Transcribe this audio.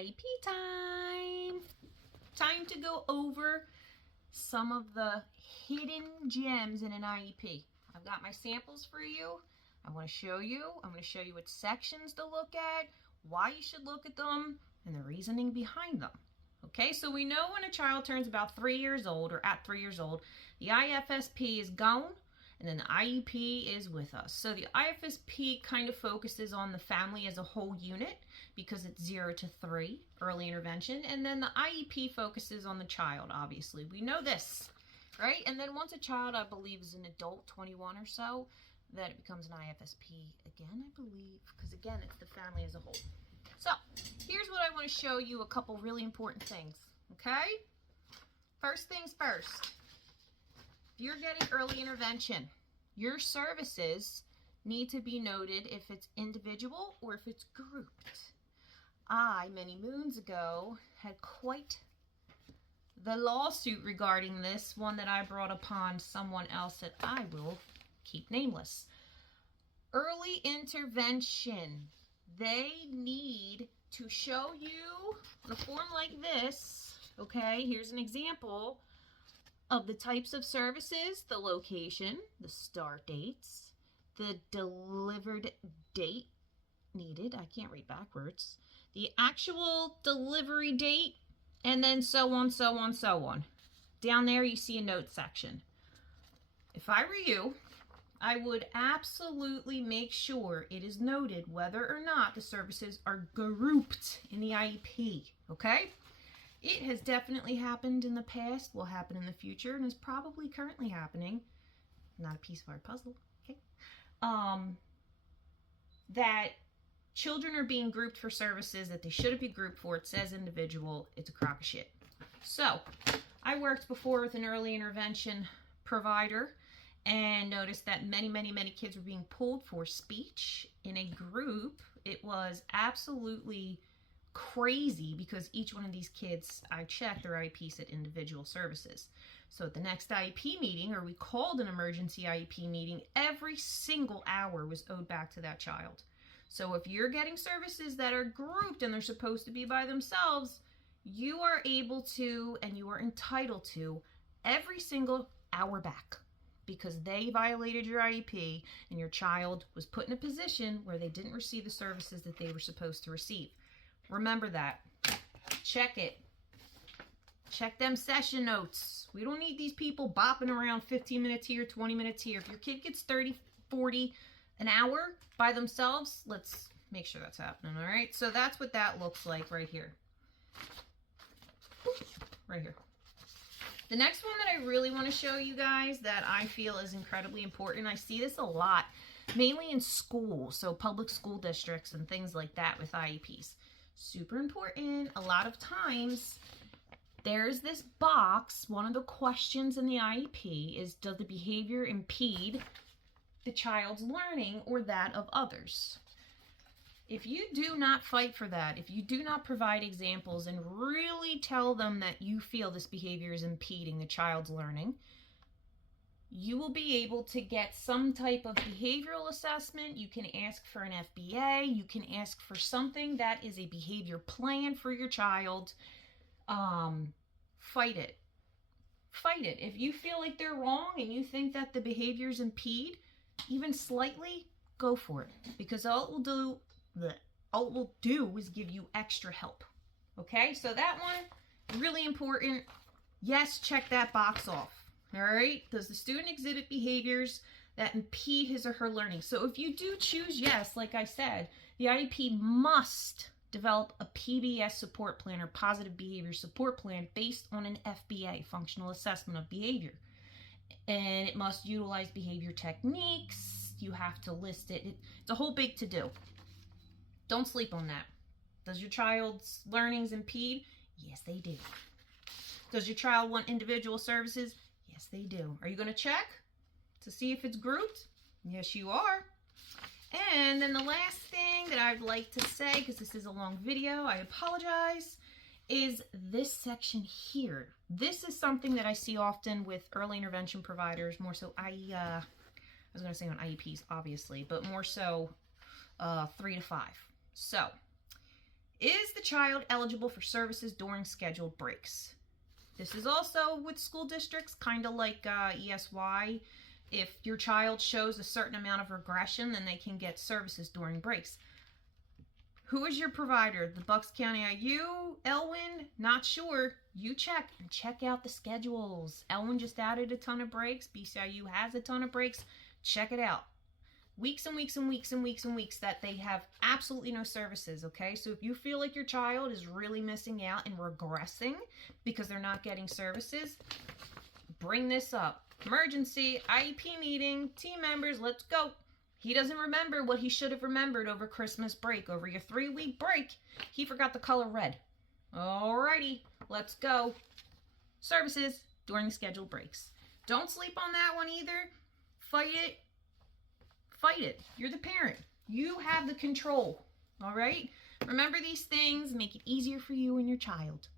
IEP time. Time to go over some of the hidden gems in an IEP. I've got my samples for you. I want to show you. I'm going to show you what sections to look at, why you should look at them, and the reasoning behind them. Okay, so we know when a child turns about 3 years old or at 3 years old, the IFSP is gone and then the IEP is with us. So the IFSP kind of focuses on the family as a whole unit because it's 0 to 3, early intervention, and then the IEP focuses on the child, obviously. We know this, right? And then once a child, I believe, is an adult, 21 or so, that it becomes an IFSP again, I believe, because again, it's the family as a whole. So here's what I want to show you, a couple really important things, okay? First things first, if you're getting early intervention, your services need to be noted if it's individual or if it's grouped. I, many moons ago, had quite the lawsuit regarding this, one that I brought upon someone else that I will keep nameless. Early intervention. They need to show you on a form like this, okay, here's an example of the types of services, the location, the start dates, the delivered date needed, I can't read backwards, the actual delivery date, and then so on, so on, so on. Down there you see a note section. If I were you, I would absolutely make sure it is noted whether or not the services are grouped in the IEP, okay? It has definitely happened in the past, will happen in the future, and is probably currently happening. Not a piece of our puzzle, okay? That children are being grouped for services that they shouldn't be grouped for. It says individual. It's a crock of shit. So, I worked before with an early intervention provider and noticed that many kids were being pulled for speech in a group. It was absolutely crazy because each one of these kids, I checked, their IEP said individual services. So at the next IEP meeting, or we called an emergency IEP meeting, every single hour was owed back to that child. So if you're getting services that are grouped and they're supposed to be by themselves, you are able to, and you are entitled to, every single hour back, because they violated your IEP and your child was put in a position where they didn't receive the services that they were supposed to receive. Remember that. Check it. Check them session notes. We don't need these people bopping around 15 minutes here, 20 minutes here. If your kid gets 30, 40 an hour by themselves, let's make sure that's happening, all right? So that's what that looks like right here. Right here. The next one that I really want to show you guys that I feel is incredibly important, I see this a lot, mainly in schools, so public school districts and things like that with IEPs. Super important. A lot of times, there's this box, one of the questions in the IEP is, does the behavior impede the child's learning or that of others? If you do not fight for that, if you do not provide examples and really tell them that you feel this behavior is impeding the child's learning, you will be able to get some type of behavioral assessment. You can ask for an FBA. You can ask for something that is a behavior plan for your child. Fight it. Fight it. If you feel like they're wrong and you think that the behaviors impede, even slightly, go for it. Because all it will do is give you extra help. Okay, so that one, really important. Yes, check that box off. All right, does the student exhibit behaviors that impede his or her learning? So if you do choose yes, like I said, the IEP must develop a PBS support plan or positive behavior support plan based on an FBA, functional assessment of behavior. And it must utilize behavior techniques. You have to list it. It's a whole big to-do. Don't sleep on that. Does your child's learnings impede? Yes, they do. Does your child want individual services? Yes, they do. Are you going to check to see if it's grouped? Yes, you are. And then the last thing that I'd like to say, because this is a long video, I apologize, is this section here. This is something that I see often with early intervention providers, more so I was going to say on IEPs, obviously, but more so 3 to 5. So Is the child eligible for services during scheduled breaks? This is also with school districts, kind of like ESY. If your child shows a certain amount of regression, then they can get services during breaks. Who is your provider? The Bucks County IU? Elwyn? Not sure. You check and check out the schedules. Elwyn just added a ton of breaks. BCIU has a ton of breaks. Check it out. Weeks and weeks and weeks and weeks and weeks that they have absolutely no services, okay? So if you feel like your child is really missing out and regressing because they're not getting services, bring this up. Emergency, IEP meeting, team members, let's go. He doesn't remember what he should have remembered over Christmas break. Over your 3-week break, he forgot the color red. Alrighty, let's go. Services during the scheduled breaks. Don't sleep on that one either. Fight it. Fight it. You're the parent. You have the control. All right? Remember these things. Make it easier for you and your child.